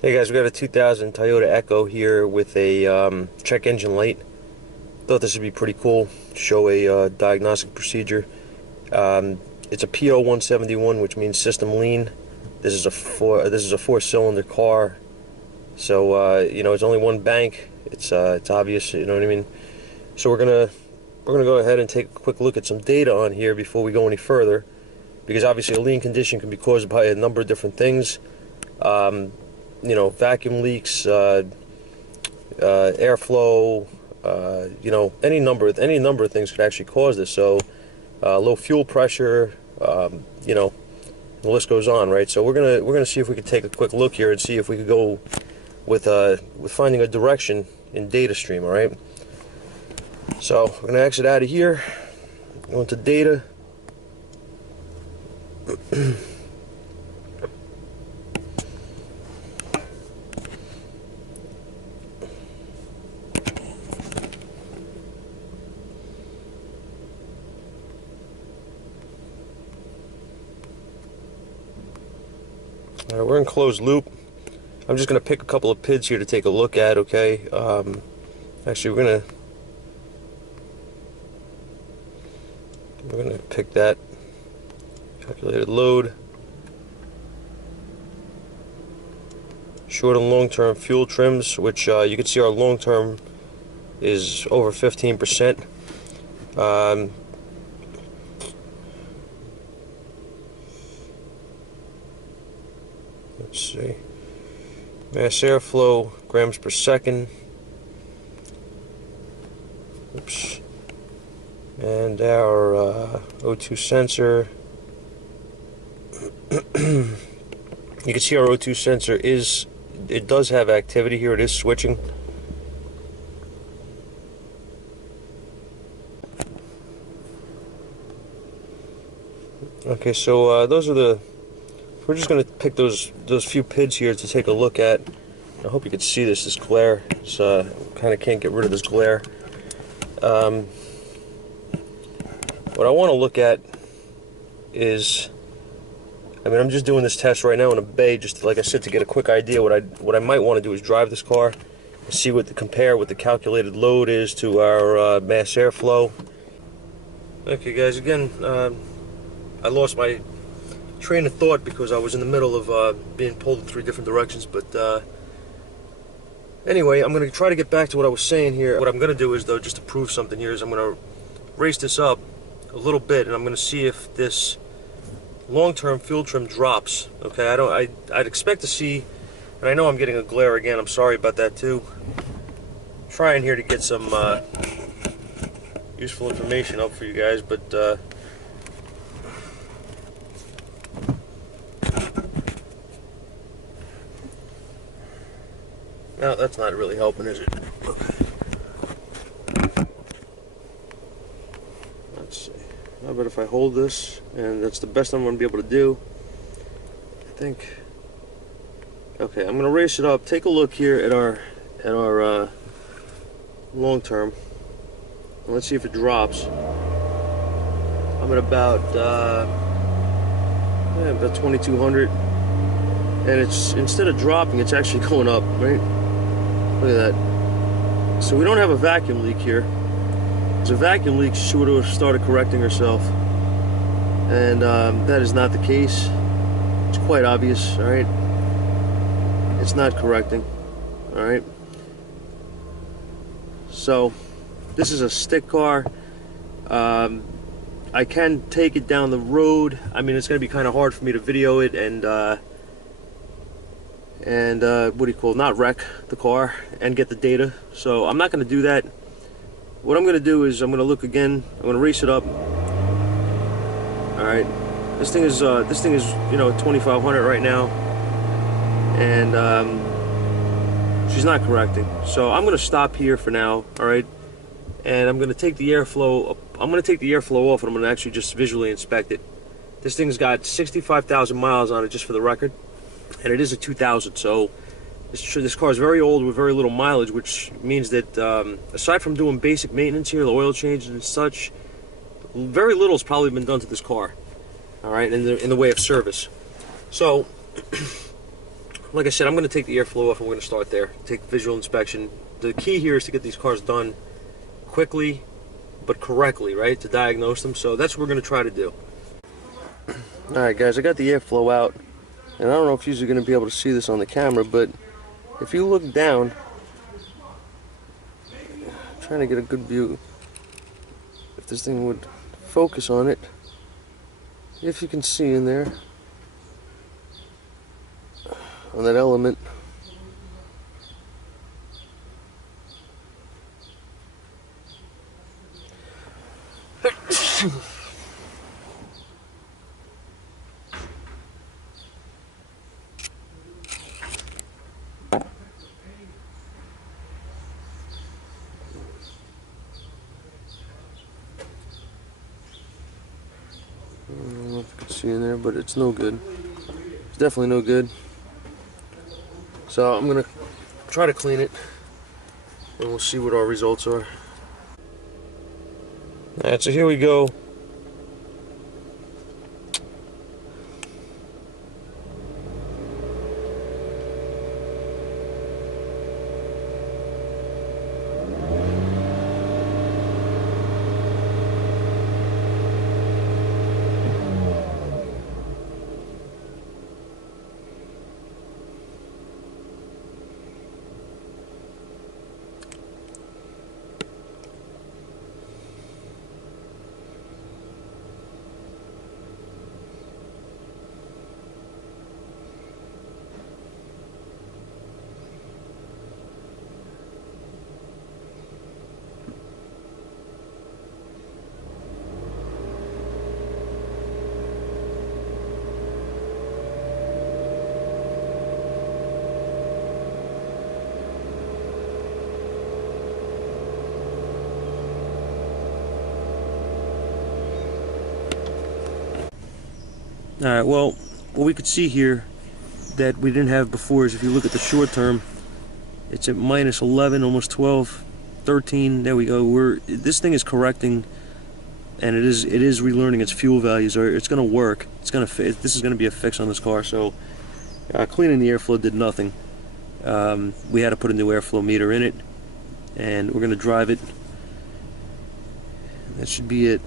Hey guys, we got a 2000 Toyota Echo here with a check engine light. Thought this would be pretty cool. Show a diagnostic procedure. It's a P0171, which means system lean. This is a four-cylinder car, so it's only one bank. It's obvious, you know what I mean. So we're gonna go ahead and take a quick look at some data on here before we go any further, because obviously a lean condition can be caused by a number of different things. Vacuum leaks, airflow, any number of things could actually cause this. So low fuel pressure, the list goes on, right? So we're gonna see if we could take a quick look here and see if we could go with finding a direction in data stream. All right. So we're gonna exit out of here, go into data. All right, we're in closed loop. I'm just going to pick a couple of PIDs here to take a look at, okay? Actually, we're going to pick that calculated load. Short and long-term fuel trims, which you can see our long-term is over 15%. Let's see. Mass airflow, grams per second. Oops. And our O2 sensor. You can see our O2 sensor does have activity here. It is switching. Okay, so we're just going to pick those few PIDs here to take a look at. I hope you can see this glare. It's kind of can't get rid of this glare. What I want to look at is, I'm just doing this test right now in a bay, just like I said, to get a quick idea. What I might want to do is drive this car and see compare what the calculated load is to our mass airflow. Okay, guys. Again, I lost my train of thought because I was in the middle of being pulled in 3 different directions, but anyway, I'm going to try to get back to what I was saying here. What I'm going to do is, though, just to prove something here, is I'm going to raise this up a little bit, and I'm going to see if this long-term fuel trim drops. Okay, I'd expect to see, and I know I'm getting a glare again, I'm sorry about that too. Trying here to get some useful information up for you guys, but no, that's not really helping, is it? Okay. Let's see. How about if I hold this, and that's the best I'm going to be able to do. I think. Okay, I'm going to raise it up. Take a look here at our long term. And let's see if it drops. I'm at about 2200, and it's, instead of dropping, it's actually going up, right? Look at that. So we don't have a vacuum leak here. Because a vacuum leak, she would have started correcting herself. And that is not the case. It's quite obvious, alright? It's not correcting, alright? So, this is a stick car. I can take it down the road. It's going to be kind of hard for me to video it and not wreck the car and get the data. So I'm not going to do that. What I'm going to do is I'm going to look again. I'm going to race it up. All right, this thing is 2500 right now, and she's not correcting. So I'm going to stop here for now. All right, and I'm going to take the airflow. I'm going to take the airflow off, and I'm going to actually just visually inspect it. This thing's got 65,000 miles on it, just for the record. And it is a 2000, so this car is very old with very little mileage, which means that aside from doing basic maintenance here, the oil changes and such, very little has probably been done to this car. All right, in the way of service. So like I said, I'm going to take the airflow off and we're going to start there. Take visual inspection. The key here is to get these cars done quickly but correctly, right? To diagnose them. So that's what we're going to try to do. Alright guys, I got the airflow out. And I don't know if you're going to be able to see this on the camera, but if you look down, I'm trying to get a good view. If this thing would focus on it, if you can see in there, on that element. I don't know if you can see in there, but it's no good. It's definitely no good. So I'm going to try to clean it, and we'll see what our results are. Alright, so here we go. Alright, well, what we could see here that we didn't have before is if you look at the short term, it's at minus 11, almost 12, 13. There we go. This thing is correcting, and it is relearning its fuel values. Or it's going to work. This is going to be a fix on this car. So cleaning the airflow did nothing. We had to put a new airflow meter in it, and we're going to drive it. That should be it.